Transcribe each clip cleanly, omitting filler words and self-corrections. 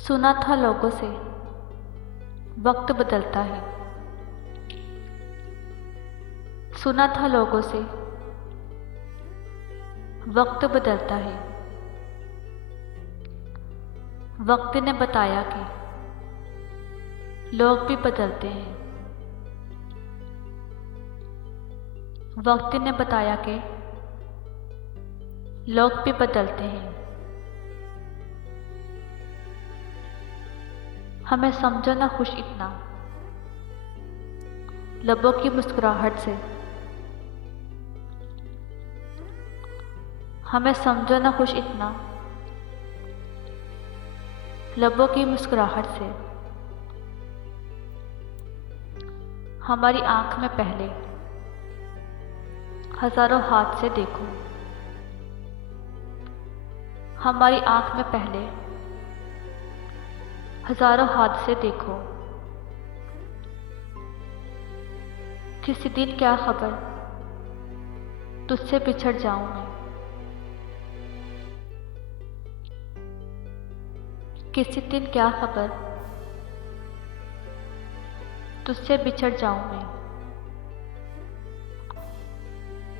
सुना था लोगों से वक्त बदलता है। सुना था लोगों से वक्त बदलता है। वक्त ने बताया कि लोग भी बदलते हैं। वक्त ने बताया कि लोग भी बदलते हैं। हमें समझो ना खुश इतना लबों की मुस्कुराहट से। हमें समझो ना खुश इतना लबों की मुस्कुराहट से। हमारी आंख में पहले हजारों हाथ से देखो। हमारी आंख में पहले हजारों हाथ से देखो। किसी दिन क्या खबर तुझसे बिछड़ जाऊं मैं। किसी दिन क्या खबर तुझसे बिछड़ जाऊं मैं।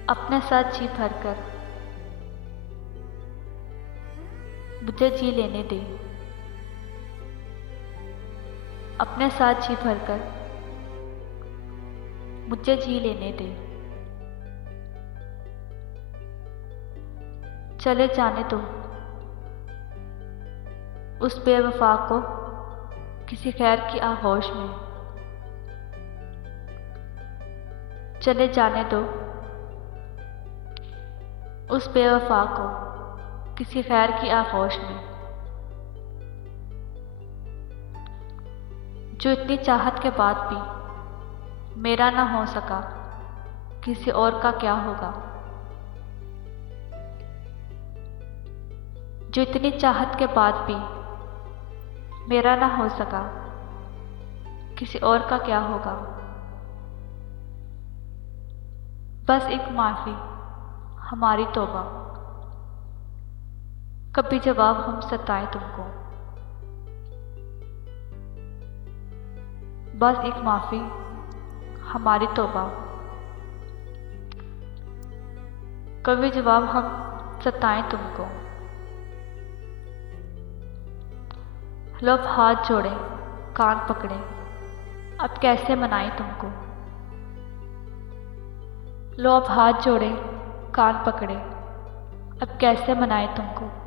अपने साथ जी भर कर मुझे जी लेने दे। अपने साथ जी भर कर मुझे जी लेने दे। चले जाने दो उस बेवफा को किसी खैर की आगोश में। चले जाने दो उस बेवफा को किसी खैर की आगोश में। जो इतनी चाहत के बाद भी मेरा ना हो सका, किसी और का क्या होगा। जो इतनी चाहत के बाद भी मेरा ना हो सका, किसी और का क्या होगा। बस एक माफी हमारी तौबा, कभी जवाब हम सताए तुमको। बस एक माफी हमारी तौबा, कभी जवाब हम सताएं तुमको। लो अब हाथ जोड़े कान पकड़े, अब कैसे मनाएं तुमको। लो अब हाथ जोड़े कान पकड़े, अब कैसे मनाएं तुमको।